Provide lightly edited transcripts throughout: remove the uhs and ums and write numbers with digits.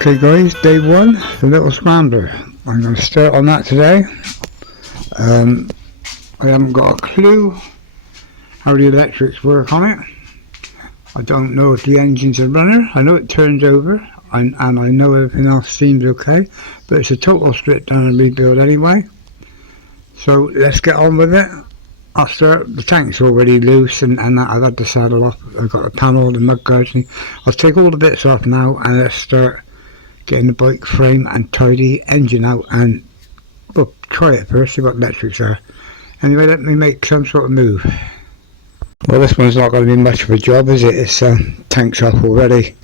Okay guys, day one, the little scrambler. I'm going to start on that today. I haven't got a clue how the electrics work on it. I don't know if the engine's a runner. I know it turns over and I know everything else seems okay, but it's a total strip down and rebuild anyway. So let's get on with it. I'll start. The tank's already loose and I've had the saddle off. I've got the panel, the mud guards. I'll take all the bits off now and let's start getting the bike frame and tidy engine out, and well, try it first, see what electrics are. Anyway, let me make some sort of move. Well, this one's not going to be much of a job, is it? It's tank's off already.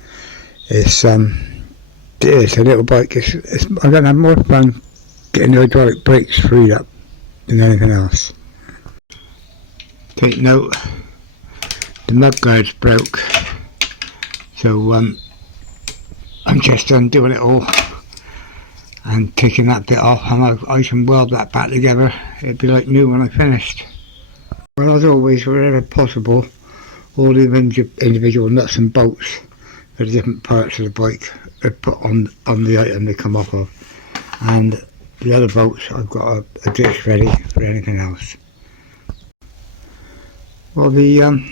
It is a little bike. I'm going to have more fun getting the hydraulic brakes freed up than anything else. Take note, the mud guard's broke, so I'm just undoing it all and taking that bit off, and I can weld that back together. It'd be like new when I finished. Well, as always, wherever possible, all the individual nuts and bolts for the different parts of the bike are put on the item they come off of, and the other bolts I've got a disc ready for anything else. Well, the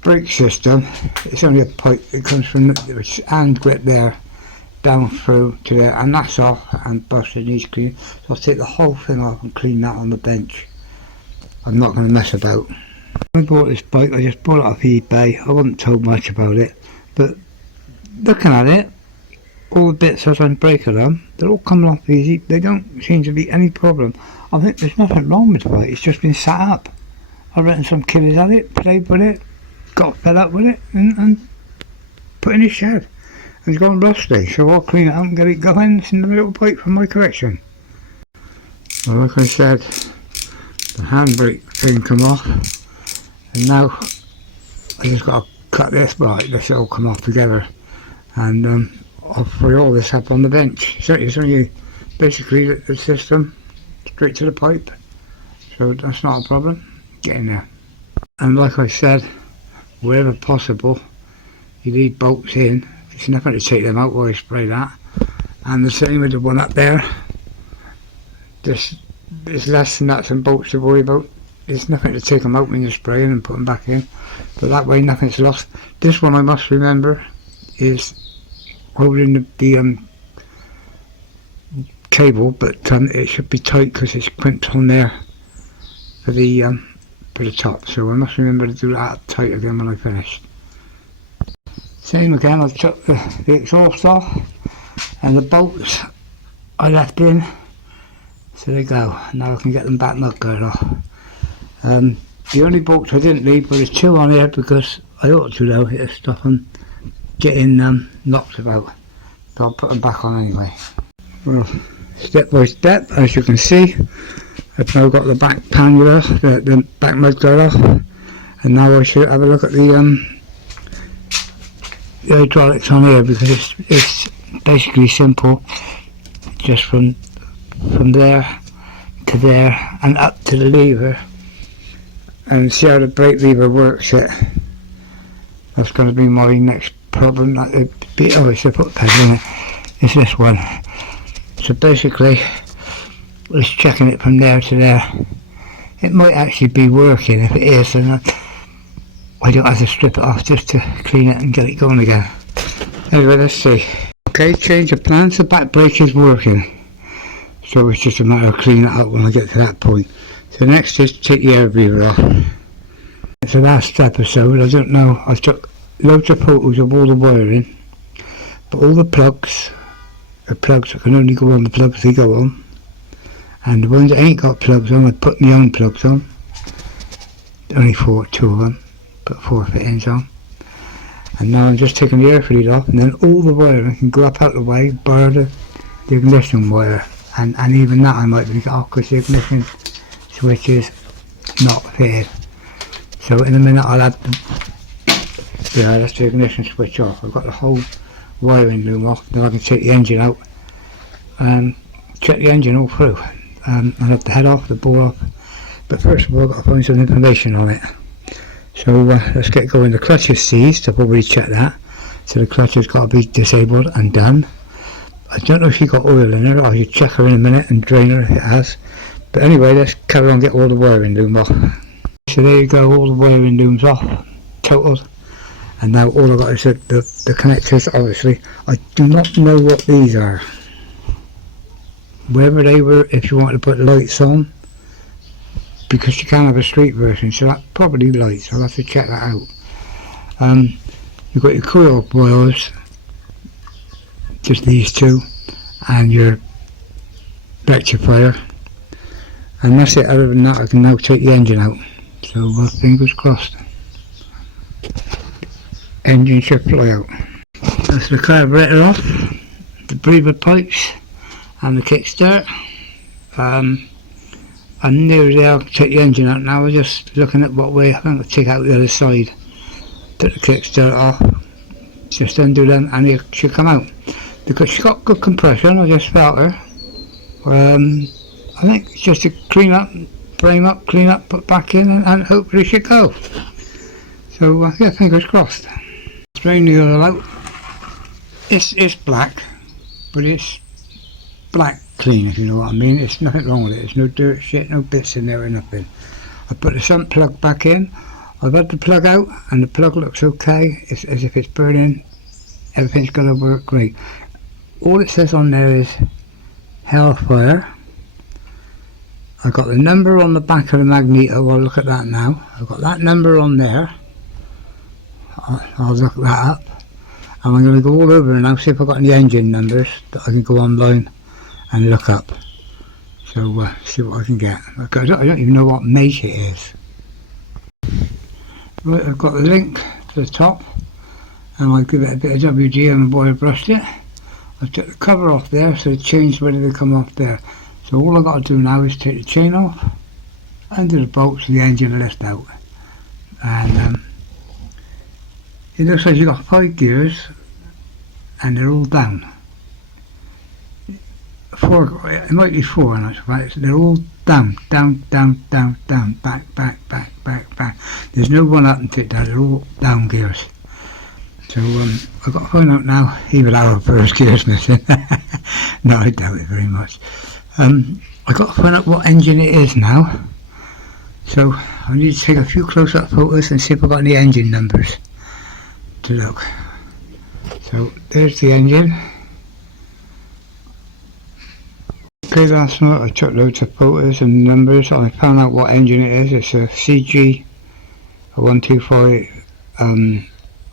brake system, it's only a pipe that comes from the hand grip there down through to there, and that's off and busted, needs clean. So I'll take the whole thing off and clean that on the bench. I'm not going to mess about. When I bought this bike, I just bought it off eBay. I wasn't told much about it, but looking at it, all the bits as I'm breaking them, they're all coming off easy. They don't seem to be any problem. I think there's nothing wrong with the bike, it's just been sat up. I reckon some kiddies had it, played with it, got fed up with it and put in his shed. And it's gone rusty, so I'll clean it out and get it going. It's in the little bike from my collection. Well, like I said, the handbrake thing come off, and now I just got to cut this, right, this will all come off together, and I'll free all this up on the bench. So it's only basically the system straight to the pipe, so that's not a problem. Get in there. And like I said, wherever possible, you need bolts in. There's nothing to take them out while you spray that. And the same with the one up there. There's less nuts and bolts to worry about. There's nothing to take them out when you're spraying and put them back in. But that way nothing's lost. This one I must remember is holding the cable, but it should be tight because it's crimped on there for the top. So I must remember to do that tight again when I finish. Same again, I've took the exhaust off and the bolts I left in, so they go. Now I can get them back mud guard off. The only bolts I didn't leave were the two on here because I ought to though, it'll stop them getting knocked about. So I'll put them back on anyway. Well, step by step, as you can see, I've now got the back panel off, the back mud guard off, and now I should have a look at the hydraulics on here, because it's basically simple, just from there to there and up to the lever, and see how the brake lever works it. That's going to be my next problem. Oh, it's a foot pedal in it. It's this one. So basically it's checking it from there to there. It might actually be working. If it is, then I don't have to strip it off just to clean it and get it going again. Anyway, let's see. Okay, change of plans. The back brake is working, so it's just a matter of cleaning it out when I get to that point. So next is to take the air breather off. It's the last episode. I don't know, I took loads of photos of all the wiring, but all the plugs are plugs that can only go on the plugs they go on, and the ones that ain't got plugs on, I put my own plugs on. Only two of them. Put 4 fittings on, and now I'm just taking the air fluid off, and then all the wiring can go up out the way, bar the ignition wire, and even that I might be off because the ignition switch is not fitted. So in a minute I'll add that's the ignition switch off. I've got the whole wiring loom off, then I can take the engine out and check the engine all through. I'll have the head off, the bore off, but first of all I've got to find some information on it. So let's get going. The clutch is seized, I've already checked that. So the clutch has got to be disabled and done. I don't know if she got oil in her. I should check her in a minute and drain her if it has. But anyway, let's carry on and get all the wiring looms off. So there you go, all the wiring looms off, totaled. And now all I've got is the connectors, obviously. I do not know what these are. Whether they were, if you want to put lights on, because you can have a street version, so that's probably lights. I'll have to check that out. You've got your coil wires, just these two, and your rectifier, and that's it. Other than that, I can now take the engine out. So fingers crossed. Engine should fly out. That's the carburetor off, the breather pipes, and the kickstart. I'm nearly there to take the engine out now. We're just looking at what way. I think I'll take out the other side. Take the kickstart off, just undo them, and it should come out. Because she's got good compression, I just felt her. I think it's just to clean up, frame up, clean up, put back in, and hopefully should go. So yeah, fingers crossed. Strain the oil out. It's black, but it's black clean, if you know what I mean. It's nothing wrong with it. There's no dirt, shit, no bits in there or nothing. I put the sump plug back in. I've had the plug out, and the plug looks okay. It's as if it's burning. Everything's gonna work great. All it says on there is Hellfire. I've got the number on the back of the magneto. I'll look at that now. I've got that number on there. I'll look that up, and I'm going to go all over now, see if I've got any engine numbers that I can go online and look up. So see what I can get. I don't even know what make it is. Right, I've got the link to the top, and I'll give it a bit of WD on the boy who brushed it. I've took the cover off there, so the chain's ready to come off there. So all I've got to do now is take the chain off, undo the bolts, and the engine lift out. And it looks like you've got 5 gears, and they're all down. 4, it might be 4, and that's right. They're all down, down, down, down, down, back, back, back, back, back. There's no one up and take down. They're all down gears. So I've got to find out now. Even our first gear's missing. No, I doubt it very much. I've got to find out what engine it is now. So I need to take a few close-up photos and see if I've got any engine numbers to look. So there's the engine. Okay, last night I took loads of photos and numbers. I found out what engine it is. It's a cg125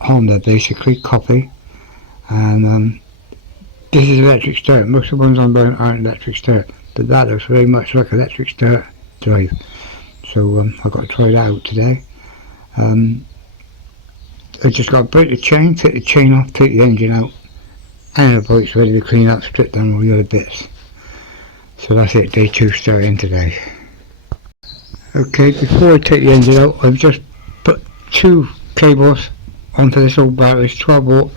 Honda, basically, copy. And this is electric start. Most of the ones online aren't electric start, but that looks very much like electric start drive. So I've got to try that out today. I just got to break the chain, take the chain off, take the engine out, and the bike's ready to clean up, strip down all the other bits. So that's it, day 2 starting today. Okay, before I take the engine out, I've just put 2 cables onto this old battery, it's 12 volt,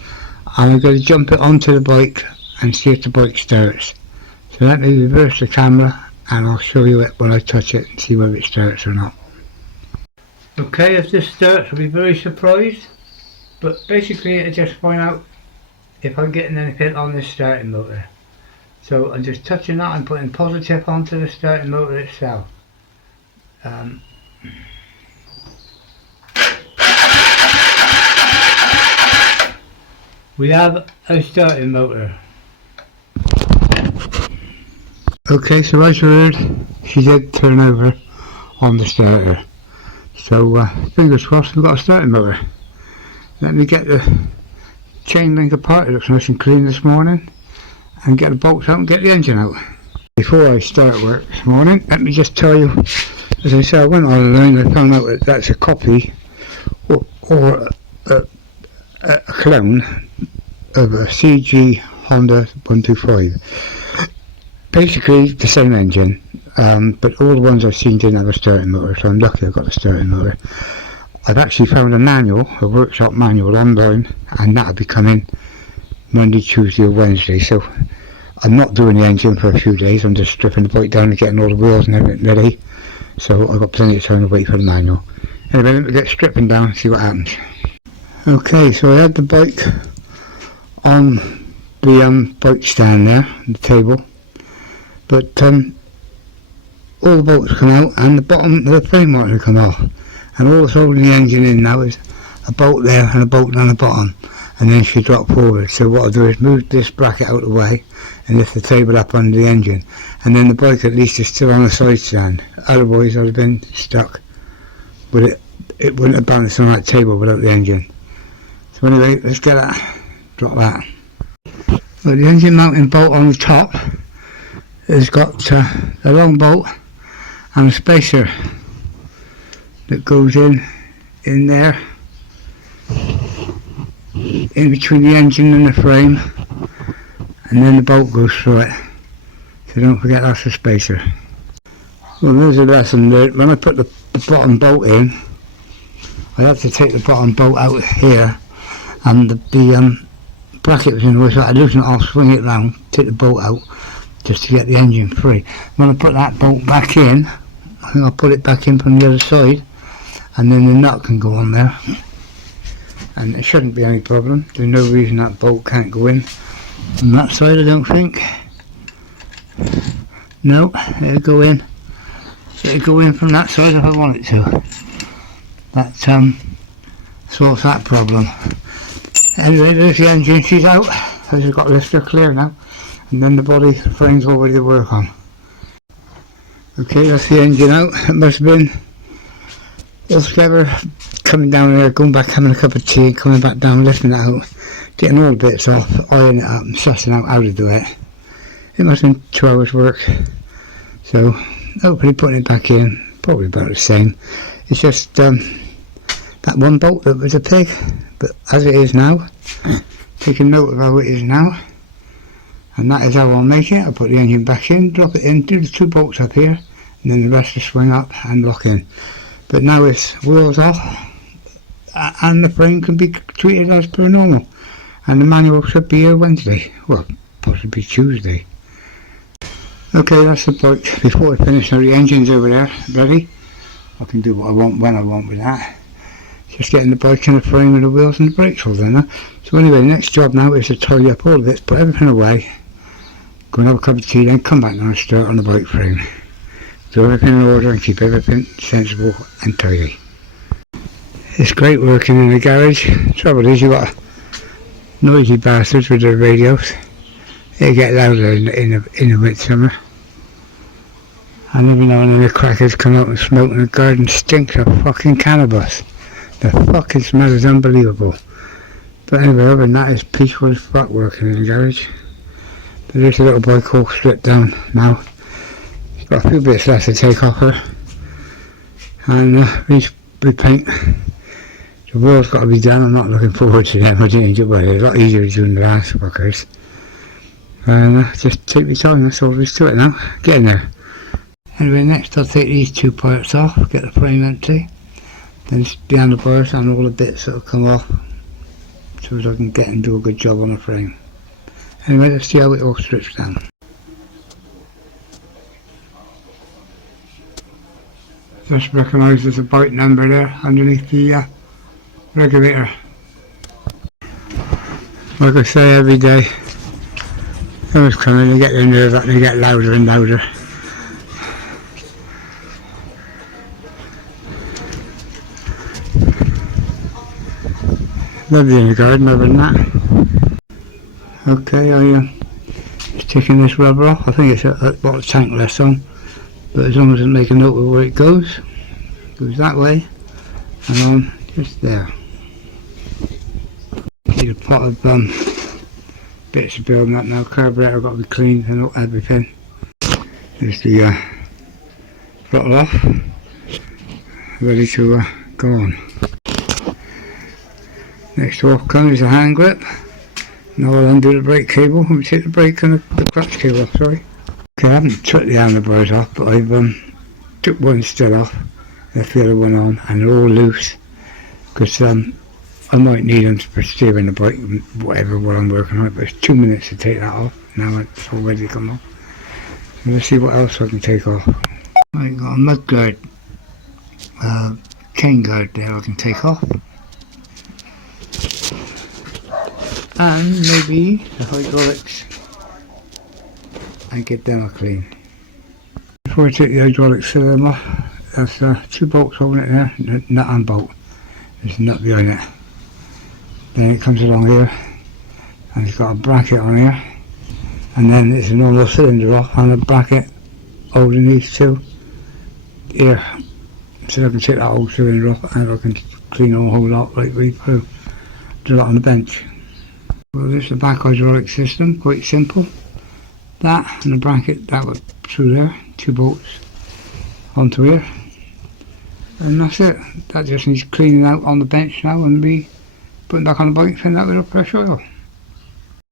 and I'm going to jump it onto the bike and see if the bike starts. So let me reverse the camera, and I'll show you it when I touch it and see whether it starts or not. Okay, if this starts, I'll be very surprised. But basically, I just find out if I'm getting anything on this starting motor. So I'm just touching that and putting positive onto the starting motor itself. We have a starting motor. Okay, so as you heard, she did turn over on the starter. So fingers crossed, we've got a starting motor. Let me get the chain link apart. It looks nice and clean this morning, and get the bolts out and get the engine out. Before I start work this morning, let me just tell you, as I said, I went online and I found out that that's a copy or a clone of a CG Honda 125. Basically the same engine, but all the ones I've seen didn't have a starting motor, so I'm lucky I got a starting motor. I've actually found a manual, a workshop manual online, and that'll be coming Monday, Tuesday or Wednesday. So I'm not doing the engine for a few days, I'm just stripping the bike down and getting all the wheels and everything ready. So I've got plenty of time to wait for the manual. Anyway, let me get stripping down and see what happens. Okay, so I had the bike on the bike stand there, the table, but all the bolts come out and the bottom of the frame wanted to come off, and all that's holding the engine in now is a bolt there and a bolt down the bottom, and then she dropped forward. So what I'll do is move this bracket out of the way and lift the table up under the engine, and then the bike at least is still on the side stand. Otherwise I'd have been stuck with it. It wouldn't have balanced on that table without the engine. So anyway, let's get that, drop that. But the engine mounting bolt on the top has got a long bolt and a spacer that goes in there, in between the engine and the frame, and then the bolt goes through it. So don't forget that's the spacer. Well, there's a lesson learned. When I put the bottom bolt in, I had to take the bottom bolt out here, and the bracket was in the way, so I had to loosen it off, swing it round, take the bolt out, just to get the engine free. When I put that bolt back in, I think I'll put it back in from the other side, and then the nut can go on there, and it shouldn't be any problem. There's no reason that bolt can't go in on that side, I don't think. No, it'll go in. It'll go in from that side if I want it to. That solves that problem. Anyway, there's the engine, she's out. So she's got to lift her clear now, and then the body, the frame's all ready to work on. Okay, that's the engine out. It must have been altogether coming down there, going back, having a cup of tea, coming back down, lifting it out, getting all the bits off, ironing it up and sussing out how to do it. It must have been 2 hours work. So hopefully putting it back in, probably about the same. It's just that one bolt that was a pig, but as it is now, take a note of how it is now, and that is how I'll make it. I'll put the engine back in, drop it in, do the 2 bolts up here, and then the rest will swing up and lock in. But now it's wheels off, and the frame can be treated as per normal, and the manual should be here Wednesday, well possibly Tuesday. Okay, that's the bike. Before I finish, now the engine's over there, ready. I can do what I want when I want with that. Just getting the bike and the frame and the wheels and the brakes all done now. So anyway, the next job now is to tidy up all of this, put everything away, go and have a cup of tea, then come back now and start on the bike frame. Do everything in order and keep everything sensible and tidy. It's great working in the garage. The trouble is, you got noisy bastards with their radios. They get louder in the midsummer. And every now and then the crackers come out and smoke, and the garden stinks of fucking cannabis. The fucking smell is unbelievable. But anyway, other than that, it's peaceful as fuck working in the garage. But there's a little bike all stripped down now. Got a few bits left to take off her, and repaint. The wheels got to be done. I'm not looking forward to them. I didn't enjoy it. Well, they're a lot easier to do than the last fuckers. And just take my time. That's all there is to it now. Get in there. Anyway, next I'll take these 2 parts off, get the frame empty, then the handlebars and all the bits that will come off, so that I can get and do a good job on the frame. Anyway, let's see how it all strips down. Just recognise there's a bike number there underneath the regulator. Like I say every day, someone's coming, they get their nerve up and they get louder and louder. Lovely in the garden, other than that. Okay, I'm just taking this rubber off. I think it's got a tank left on, but as long as I make a note of where it goes that way, and on just there. See the pot of bits of building up now. Carburetor got to be cleaned and everything. There's the throttle off, ready to go on. Next to off comes the hand grip. Now I'll undo the brake cable and take the brake and the clutch cable off, sorry. Okay, I haven't took the handlebars off, but I've took one stud off, left the other one on, and they're all loose, because I might need them for steering the bike, whatever while I'm working on it, but it's 2 minutes to take that off. Now it's all ready to come off. So let's see what else I can take off. I've got a mudguard chain guard there I can take off, and maybe the hydraulics and get them clean. Before I take the hydraulic cylinder off, there's 2 bolts holding it there, nut and bolt. There's a nut behind it. Then it comes along here, and it's got a bracket on here, and then it's a normal cylinder off and a bracket holding these 2 here. So I can take that whole cylinder off and I can clean the whole lot right through. Do that on the bench. Well, this is the back hydraulic system, quite simple. That and the bracket, that was through there, 2 bolts onto here. And that's it. That just needs cleaning out on the bench now and be putting back on the bike, filling that with a fresh oil.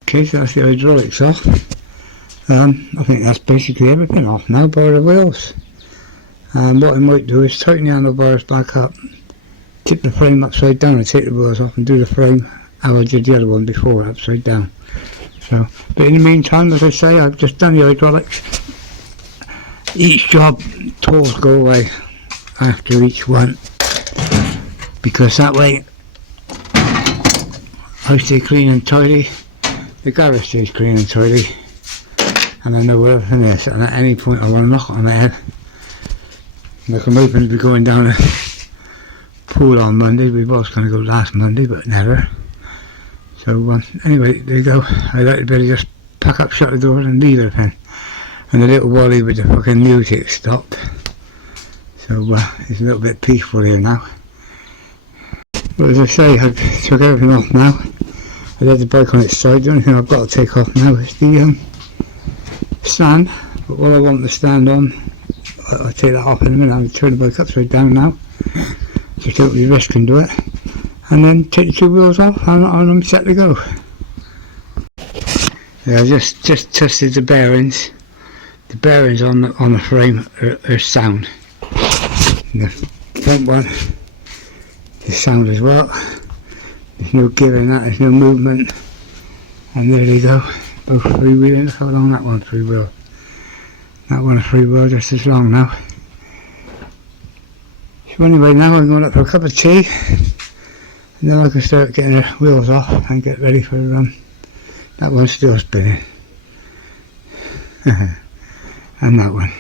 Okay, so that's the hydraulics off. I think that's basically everything off now, bar the wheels. And what I might do is tighten the handlebars back up, tip the frame upside down and take the wheels off and do the frame how I did the other one before, upside down. So, but in the meantime, as I say, I've just done the hydraulics. Each job, tools go away after each one, because that way I stay clean and tidy, the garage stays clean and tidy, and I know where everything is, and at any point I want to knock it on the head. Like I'm hoping to be going down a pool on Monday. We was going to go last Monday, but never. So anyway, there you go. I like to better just pack up, shut the doors and leave everything. And the little wally with the fucking music stopped. So it's a little bit peaceful here now. But as I say, I took everything off now. I left the bike on its side. The only thing I've got to take off now is the stand. But what I want the stand on, I'll take that off in a minute. I'll turn the bike upside down now, just hope your wrist can do it, and then take the 2 wheels off and I'm set to go. Yeah, I just tested the bearings. The bearings on the frame are sound. And the front one is sound as well. There's no give in that, there's no movement, and there they go, both freewheeling. Look how long that one freewheel. That one a freewheel just as long now. So anyway, now I'm going up for a cup of tea, and then I can start getting the wheels off and get ready for that one's still spinning. And that one.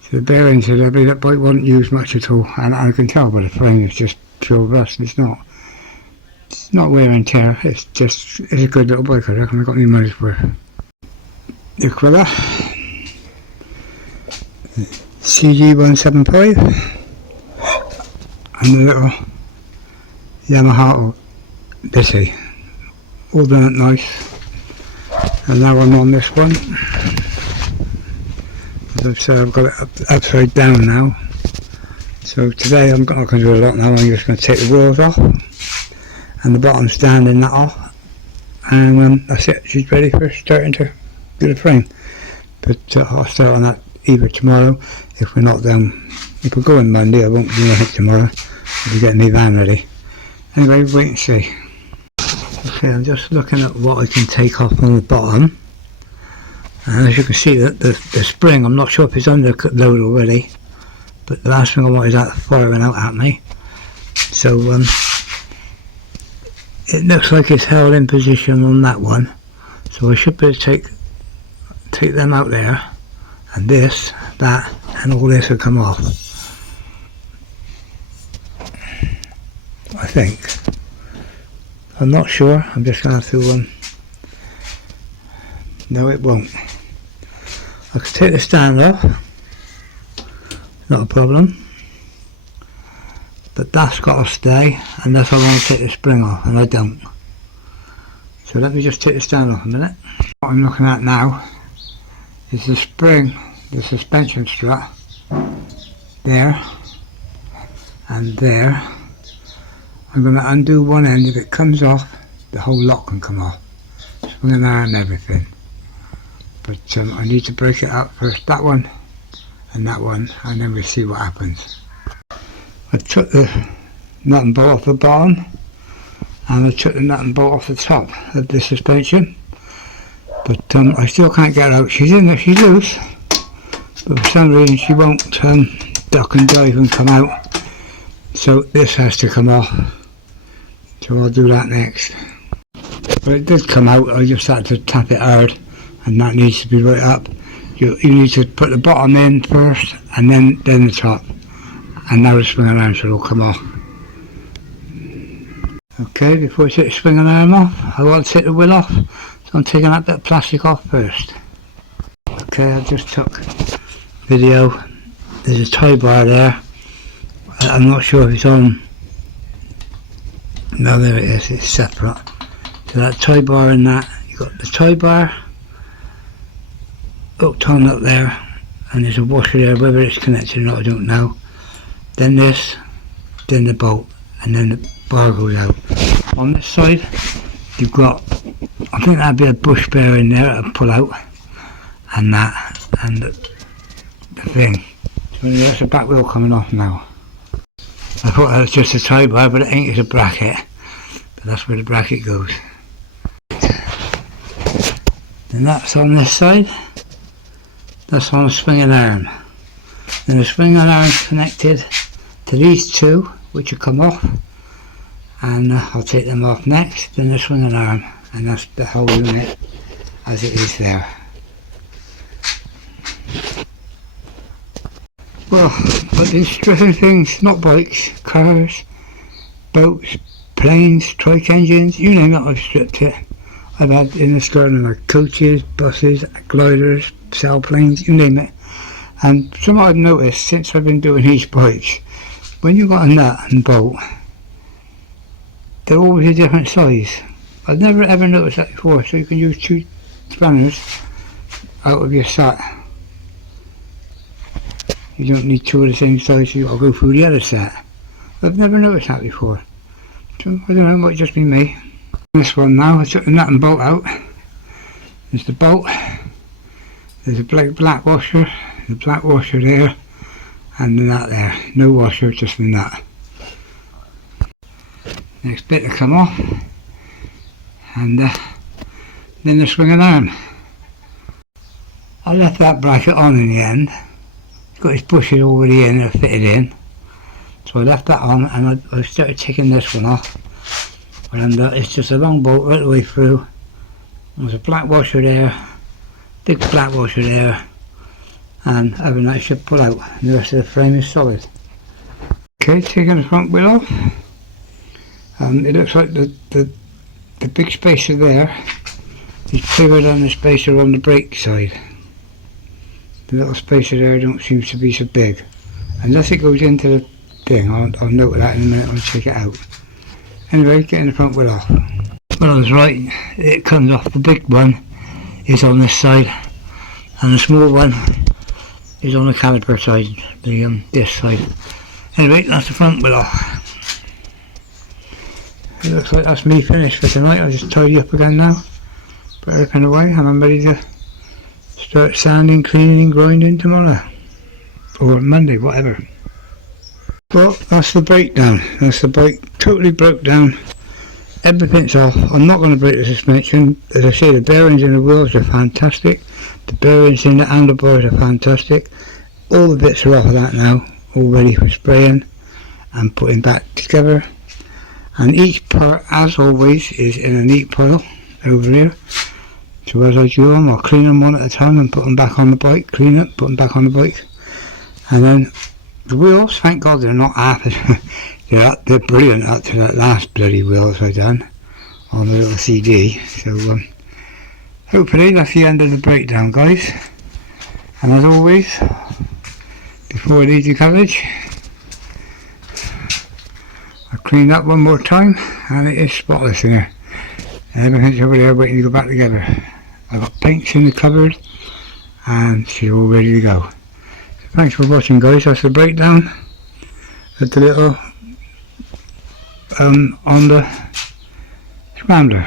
So the bearings are lovely. That bike wasn't used much at all, and I can tell by the frame it's just pure rust. It's not wear and tear. It's a good little bike. I reckon I got my money's worth. The Quilla cg125 and the little Yamaha Bissy, all done it nice. And now I'm on this one. As I've said, I've got it upside down now. So today I'm not going to do a lot now. I'm just going to take the wheels off and the bottom stand in that off, and that's it. She's ready for starting to do the frame. But I'll start on that either tomorrow. If we're not down, if we're going Monday, I won't do anything tomorrow. I'll be getting my van ready. Anyway, wait and see. Okay, I'm just looking at what I can take off on the bottom. And as you can see, the spring, I'm not sure if it's under load already, but the last thing I want is that firing out at me. So it looks like it's held in position on that one. So I should be able to take them out there, and this, that, and all this will come off. I think. I'm not sure. I'm just going to have to. No, it won't. I can take the stand off. Not a problem. But that's got to stay unless I want to take the spring off, and I don't. So let me just take the stand off a minute. What I'm looking at now is the spring, the suspension strut, there and there. I'm going to undo one end. If it comes off, the whole lot can come off. Spring and arm and everything. But I need to break it out first, that one and that one, and then we'll see what happens. I took the nut and bolt off the bottom, and I took the nut and bolt off the top of the suspension, but I still can't get her out. She's in there, she's loose, but for some reason she won't duck and dive and come out. so this has to come off, so I'll do that next. But it did come out, I just had to tap it hard, and that needs to be right up. You need to put the bottom in first, and then the top, and now the swing arm, so it'll come off. Okay, before I take the swing arm off, I want to take the wheel off, so I'm taking that bit of plastic off first. Okay, I just took video. There's a tie bar there. I'm not sure if it's on. No, there it is, it's separate. So that tie bar and that, you've got the tie bar hooked on up there, and there's a washer there, whether it's connected or not I don't know. Then this, then the bolt, and then the bar goes out. On this side you've got, I think that'd be a bush bearing there I'll pull out, and that, and the thing. So there's the back wheel coming off now. I thought that was just a tie bar, but it ain't, it's a bracket. But that's where the bracket goes. And that's on this side. That's on a swinging arm. And the swinging arm's connected to these two, which will come off. And I'll take them off next, then the swinging arm. And that's the whole unit as it is there. Well, I've been stripping things, not bikes, cars, boats, planes, trike engines, you name it, I've stripped it. I've had in the garden like coaches, buses, gliders, sailplanes, you name it. And something I've noticed since I've been doing these bikes, when you've got a nut and bolt, they're always a different size. I've never ever noticed that before, so you can use 2 spanners out of your set. You don't need 2 of the same size, so you've got to go through the other set. I've never noticed that before. So, I don't know, it might just be me. This one now, I took the nut and bolt out. There's the bolt, there's a black washer, the black washer there, and the nut there. No washer, just the nut. Next bit to come off, and then the swinging arm. I left that bracket on in the end. It's got its bushes already in, they're fitted in. So I left that on, and I started taking this one off. And it's just a long bolt right the way through. There's a black washer there, big black washer there, and other than that it should pull out, and the rest of the frame is solid. Okay, taking the front wheel off. It looks like the big spacer there is bigger than the spacer on the brake side. The little spacer there don't seem to be so big. Unless it goes into the thing, I'll note that in a minute when I take it out. Anyway, getting the front wheel off. Well, I was right, it comes off. The big one is on this side, and the small one is on the caliper side, this side. Anyway, that's the front wheel off. It looks like that's me finished for tonight. I'll just tidy up again now, put everything away, and I'm ready to start sanding, cleaning, grinding tomorrow. Or Monday, whatever. Well, that's the breakdown. That's the bike totally broke down. Everything's off. I'm not going to break the suspension. As I say, the bearings in the wheels are fantastic. The bearings in the handlebars are fantastic. All the bits are off of that now, all ready for spraying and putting back together. And each part, as always, is in a neat pile over here. So as I do them, I'll clean them one at a time and put them back on the bike, clean it, put them back on the bike. And then the wheels, thank God they're not half as, they're brilliant up to that last bloody wheels I done on the little CD. So hopefully that's the end of the breakdown, guys. And as always, before I leave the garage, I cleaned up one more time, and it is spotless in here. Everything's over there waiting to go back together. I've got paints in the cupboard, and she's all ready to go. Thanks for watching, guys. That's the breakdown of the little on the scrambler.